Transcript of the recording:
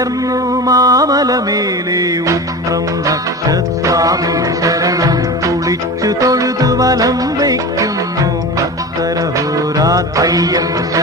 ഉയർന്നു മാമലമേലെ ഉത്രം നക്ഷസ്വാമി ശരണം കുളിച്ചു തൊഴുതു വലം വയ്ക്കുന്നു ഭക്തരഹോരാ അയ്യപ്പ